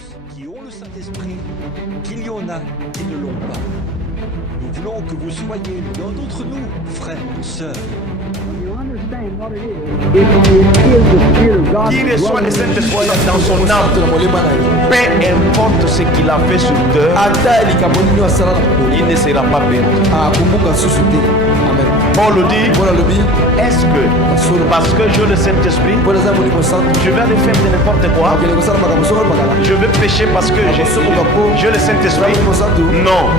plus qui ont le Saint-Esprit qu'il y en a qui ne l'ont pas. Nous voulons que vous soyez l'un d'entre nous, frères et sœurs. Qui reçoit le Saint-Esprit dans son âme, peu importe ce qu'il a fait sur terre, il ne sera pas perdu. Paul dit, est-ce que parce que j'ai le Saint-Esprit, je vais aller faire de n'importe quoi? Je vais pécher parce que j'ai le Saint-Esprit? Non.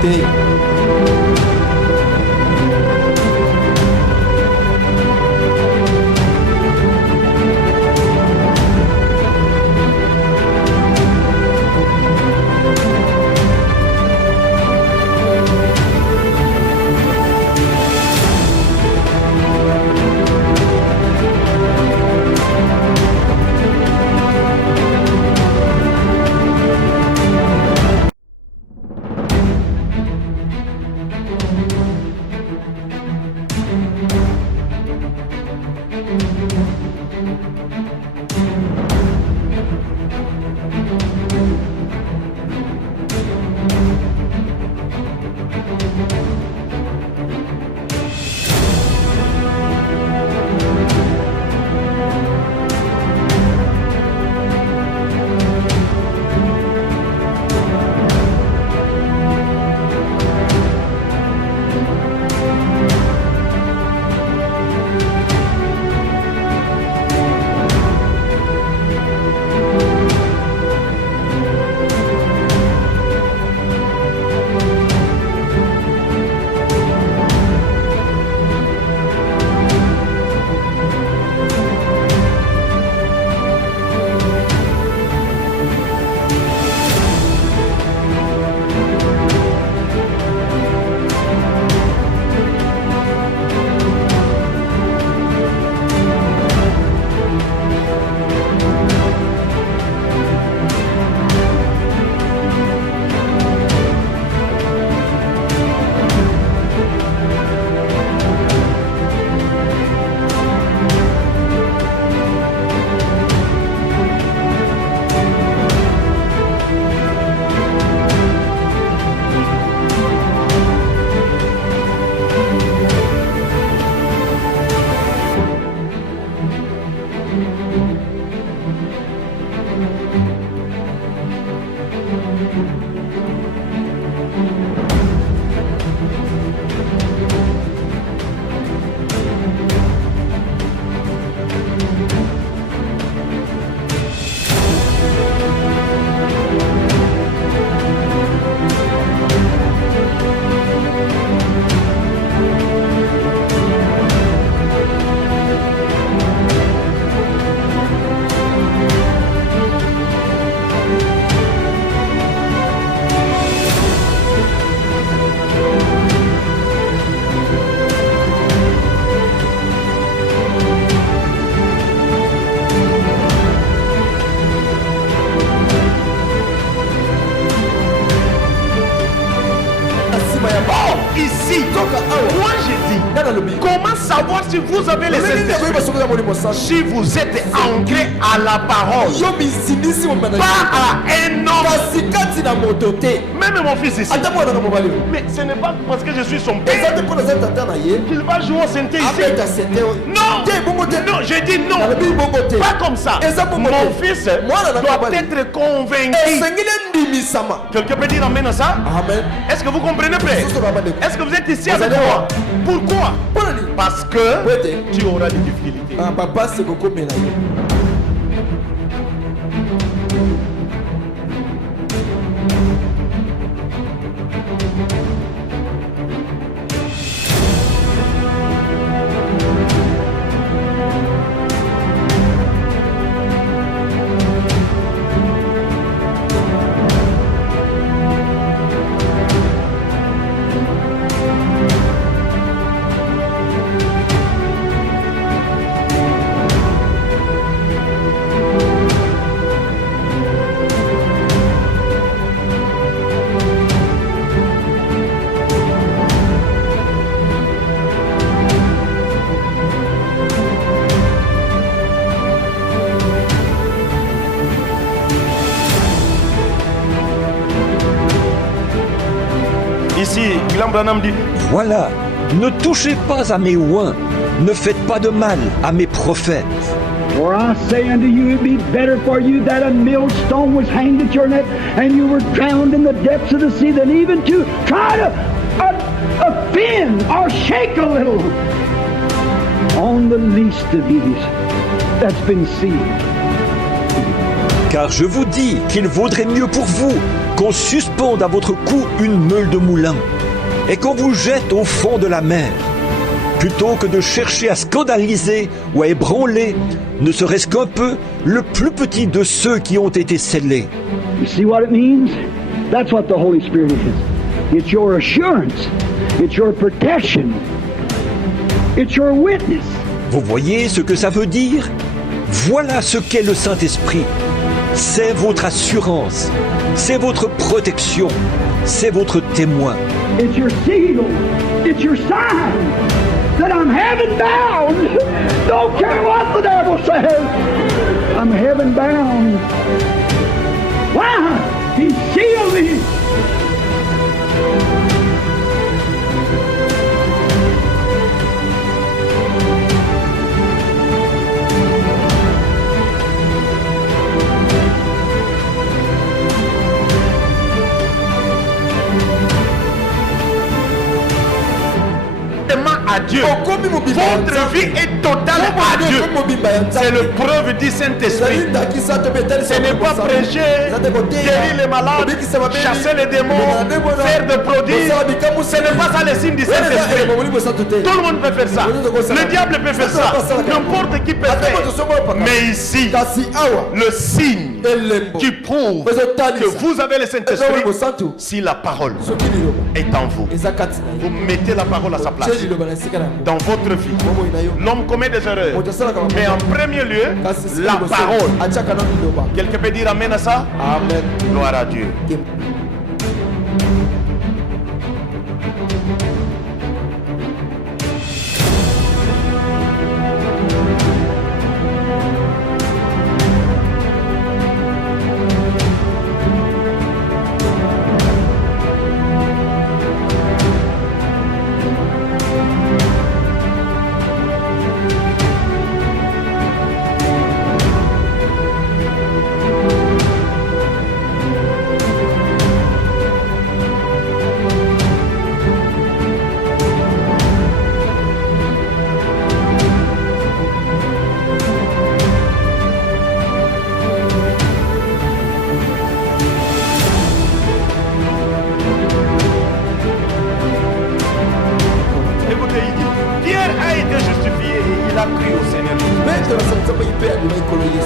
Ici, moi j'ai dit, comment savoir si vous avez les Saint-Esprit? Si vous êtes ancré à la parole, pas à un homme. Même mon fils ici. Mais ce n'est pas parce que je suis son père qu'il va jouer au synthé ici. Non, non, j'ai dit non. Pas comme ça. Mon fils doit être convaincu. Quelqu'un peut dire amen à ça? Amen. Est-ce que vous comprenez, frère? Est-ce que vous êtes ici avec moi? Pourquoi? Parce que tu auras des difficultés. Papa, c'est beaucoup mieux. William Branham dit, Voilà, ne touchez pas à mes oins, ne faites pas de mal à mes prophètes. For I say unto you, it be better for you that a millstone was hanged at your neck, and you were drowned in the depths of the sea, than even to try to offend or shake a little on the least of these that's been seized. Car je vous dis qu'il vaudrait mieux pour vous qu'on suspende à votre cou une meule de moulin et qu'on vous jette au fond de la mer, plutôt que de chercher à scandaliser ou à ébranler, ne serait-ce qu'un peu, le plus petit de ceux qui ont été scellés. You see what it means? That's what the Holy Spirit is. It's your assurance. It's your protection. It's your witness. Vous voyez ce que ça veut dire? Voilà ce qu'est le Saint-Esprit. C'est votre assurance, c'est votre protection, c'est votre témoin. It's your seal. It's your sign that I'm heaven bound. Don't care what the devil says. I'm heaven bound. Why? He sealed me. à Dieu. Votre vie est totale à Dieu. C'est le preuve du Saint-Esprit. Ce n'est pas prêcher, guérir les malades, chasser les démons, faire des prodiges. Ce n'est pas ça le signe du Saint-Esprit. Tout le monde peut faire ça. Le diable peut faire ça. N'importe qui peut faire. Mais ici, le signe qui prouve que vous avez le Saint-Esprit, si la parole est en vous, vous mettez la parole à sa place. Dans votre vie, l'homme commet des erreurs, mais en premier lieu, la parole. Quelqu'un peut dire amen à ça? Amen. Gloire à Dieu.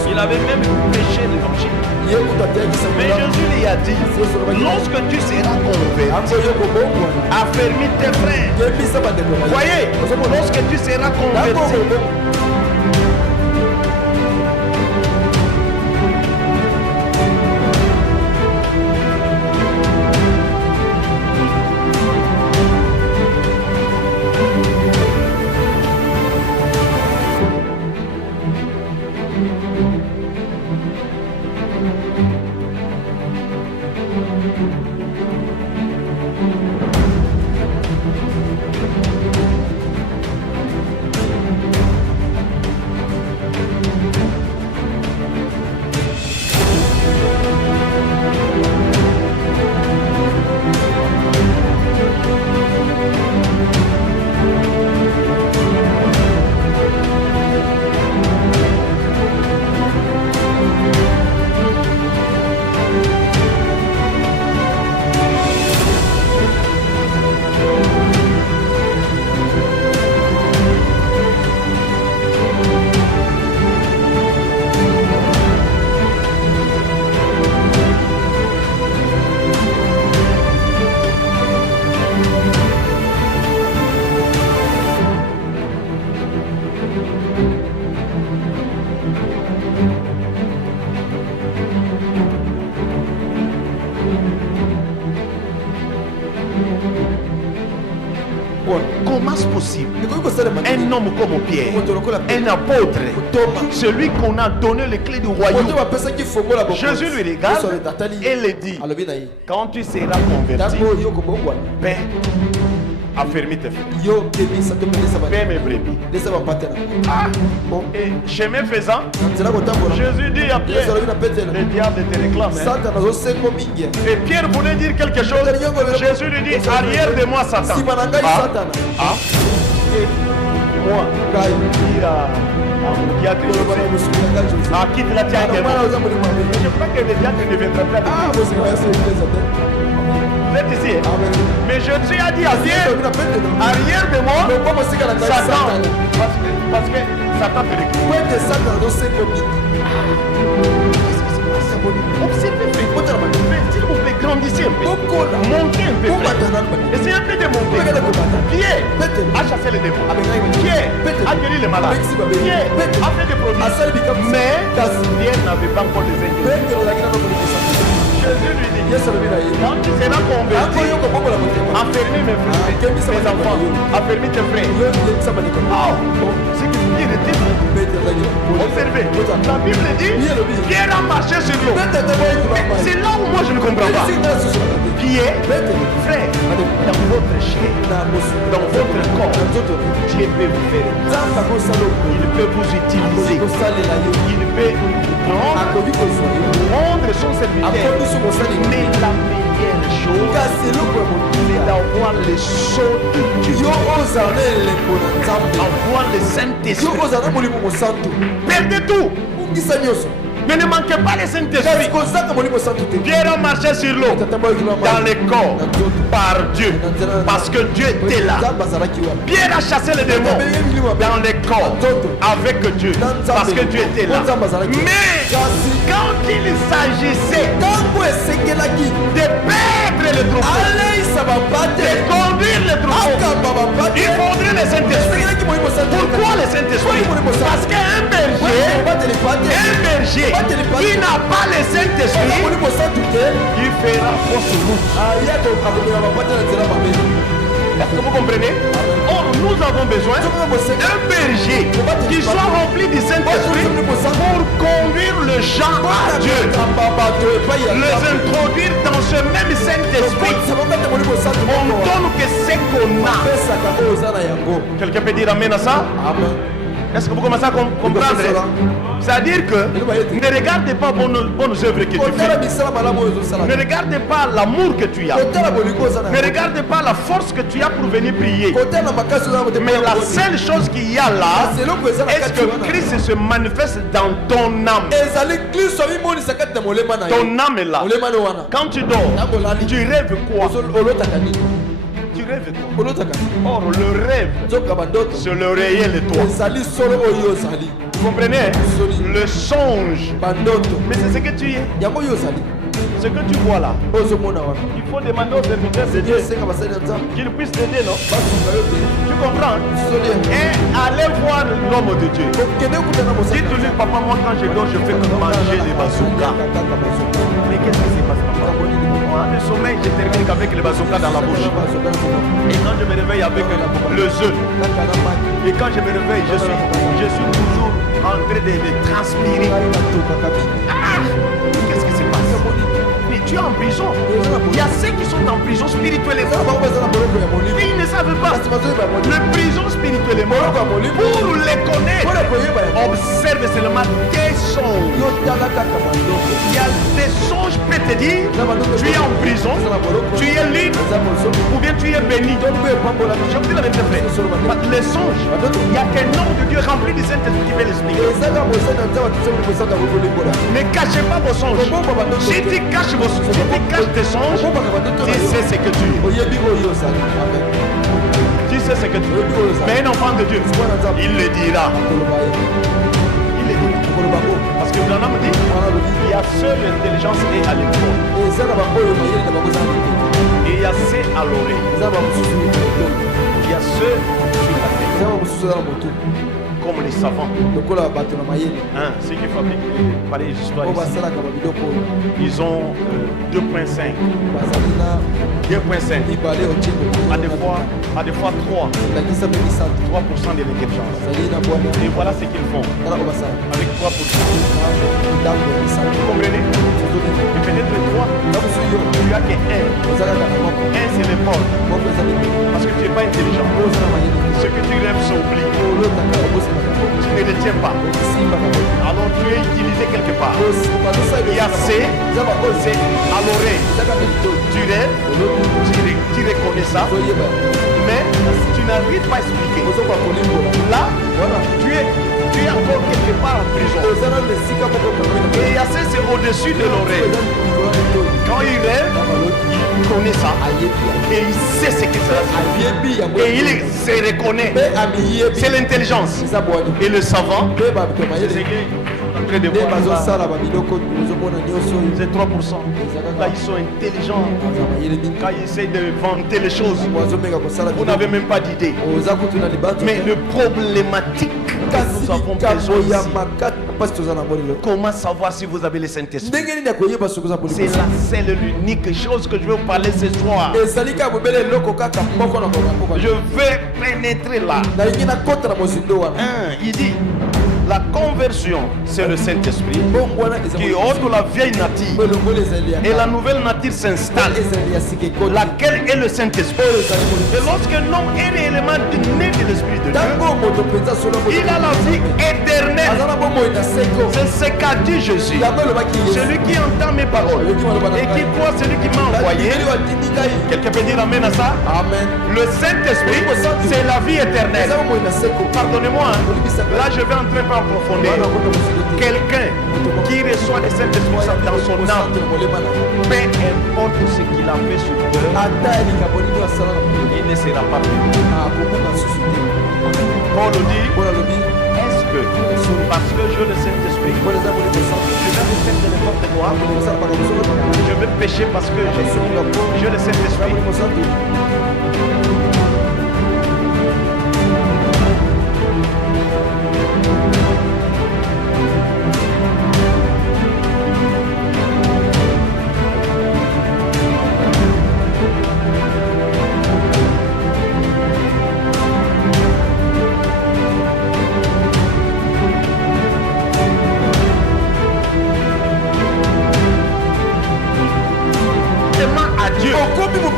Il avait même péché l'évangile. Mais Jésus lui a dit, lorsque tu seras converti, affermis tes frères. Voyez, lorsque tu seras converti, homme comme Pierre, un apôtre, celui qu'on a donné les clés du royaume. Jésus lui regarde et lui dit, quand tu seras converti, paix, affermis tes frères, paix mes brebis. Et chemin faisant, Jésus dit à Pierre, le diable te réclame. Et Pierre voulait dire quelque chose. Jésus lui dit, arrière de moi Satan. Et moi, qui a quitte la tienne. Je crois que le diable ne viendra pas. Vous êtes ici. Mais Jésus a dit à Pierre, arrière de moi Satan. Parce que Satan te réclame. Observez, s'il vous plaît, grandissez un peu. Montez un peu. Essayez un peu de monter. Pierre a chassé les démons. Pierre a guéri les malades. Pierre a fait des produits. Mais Pierre n'avait pas encore les ingrédients. Jésus lui dit, quand tu seras converti, affermis mes frères, mes enfants, affermis tes frères. Oh, ce qui veut dire observez, la Bible dit, Pierre a marché sur l'eau. C'est là où moi je ne comprends pas. Pierre, frère, dans votre chair, dans votre corps, Dieu peut vous faire. Il peut vous utiliser. Il peut rendre son serviteur. Mais la meilleure chose, c'est d'avoir les sceaux de Dieu. Avoir le Saint-Esprit. Perdez tout. Mais ne manquez pas le Saint-Esprit. Pierre a marché sur l'eau, dans le corps, par Dieu, parce que Dieu était là. Pierre a chassé les démons dans le corps, avec Dieu, parce que Dieu était là. Mais quand il s'agissait de perdre le troupeau, de conduire le troupeau, il faudrait le Saint-Esprit. Pourquoi le Saint-Esprit? Parce qu'un berger qui n'a pas le Saint-Esprit, il fera fausse route. Est-ce que vous comprenez? Or, nous avons besoin d'un berger qui soit rempli du Saint-Esprit pour conduire le gens à Dieu, les introduire dans ce même Saint-Esprit. On donne que c'est qu'on a. Quelqu'un peut dire amen à ça? Est-ce que vous commencez à comprendre? C'est-à-dire que ne regardez pas bonnes œuvres que tu fais. Ne regardez pas l'amour que tu as. Ne regardez pas la force que tu as pour venir prier. Mais la seule chose qu'il y a là, est-ce que Christ se manifeste dans ton âme? Ton âme est là. Quand tu dors, tu rêves quoi? Tu rêves quoi? Or, le rêve, c'est le réel et toi. Vous comprenez? Le songe. Mais c'est ce que tu es. Ce que tu vois là, il faut demander aux serviteurs de Dieu qu'ils puissent t'aider, non? Tu comprends? Et allez voir l'homme de Dieu. Dites-lui, papa, moi quand je dors, je fais que manger les bazookas. Mais qu'est-ce qui s'est passé, papa? Moi, le sommeil, je termine avec les bazookas dans la bouche. Et quand je me réveille avec le œuf, et quand je me réveille, je suis toujours en train de transpirer. Ah! Qu'est-ce qui s'est passé? Mais tu es en prison. Il y a ceux qui sont en prison spirituellement. Et ils ne savent pas. Le prison spirituellement, pour les connaître, observe seulement tes songes. Il y a des songes qui peuvent te dire, tu es en prison, tu es libre, ou bien tu es béni. Je vous dis la vérité, frère. Les songes, il y a qu'un nom de Dieu rempli de Saint-Esprit qui peut l'expliquer. Ne cachez pas vos songes. Si tu caches tes songes, tu sais ce que tu es. Tu sais ce que tu es. Mais un enfant de Dieu, il le dira. Il le dira. Parce que Branham dit, il y a seule l'intelligence et à l'école. Et il y a ceux à l'oreille. Il y a ceux sur la tête. comme les savants. Hein, ceux qui fabriquent les palais histoires ici, ils ont 2.5. 2.5. À des fois 3% de l'intelligence. Et voilà ce qu'ils font avec 3%. Vous comprenez? Et peut-être 3, tu as que 1. 1 c'est l'épaule. Parce que tu n'es pas intelligent. Ce que tu rêves s'oublie. Tu ne le tiens pas. Alors tu es utilisé quelque part. Il y a C, c'est à l'oreille. Tu rêves, tu reconnais ça, mais tu n'arrives pas à expliquer. Là, tu es encore quelque part en prison. Et il y a C, c'est au-dessus de l'oreille. Quand il rêve, il connaît ça. Et il sait ce que c'est. Et il se reconnaît. C'est l'intelligence. Et le savant, c'est ce qu'il est en train de voir. C'est 3%. Là, ils sont intelligents. Quand ils essayent de vanter les choses, vous n'avez même pas d'idée. Mais le problématique que nous avons besoin ici, comment savoir si vous avez le Saint-Esprit? C'est la seule, l'unique chose que je veux vous parler ce soir. Je vais pénétrer là. Il dit, la conversion, c'est le Saint-Esprit qui ôte la vieille nature et la nouvelle nature s'installe, laquelle est le Saint-Esprit. Et lorsqu'un homme est réellement né de l'Esprit de Dieu, il a la vie éternelle. C'est ce qu'a dit Jésus. Celui qui entend mes paroles et qui croit celui qui m'a envoyé. Quelqu'un peut dire amen à ça? Amen. Le Saint-Esprit, c'est la vie éternelle. Pardonnez-moi, là je vais entrer par profondeur. Quelqu'un qui reçoit le Saint-Esprit dans son âme, peu importe ce qu'il a fait sur terre, il ne sera pas perdu. Paul dit, est-ce que parce que je le Saint-Esprit, je vais me faire de n'importe quoi, je vais pécher parce que je le Saint-Esprit?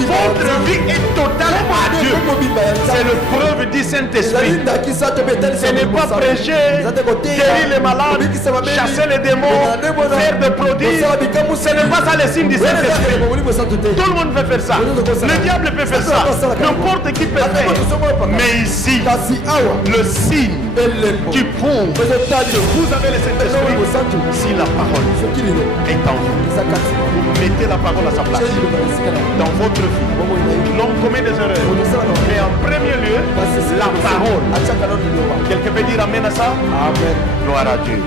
Votre vie est totale à Dieu. C'est le preuve du Saint-Esprit. Ce n'est pas prêcher, guérir les malades, chasser les démons, faire des prodiges. Ce n'est pas ça le signe du Saint-Esprit. Tout le monde peut faire ça. Le diable peut faire ça. N'importe qui peut faire. Mais ici, le signe qui prouve que vous avez le Saint-Esprit, si la parole est en vous, vous mettez la parole à sa place dans votre vie. L'homme commet des erreurs, mais en premier lieu, la parole. Quelqu'un peut dire amen à ça? Amen. Gloire à Dieu.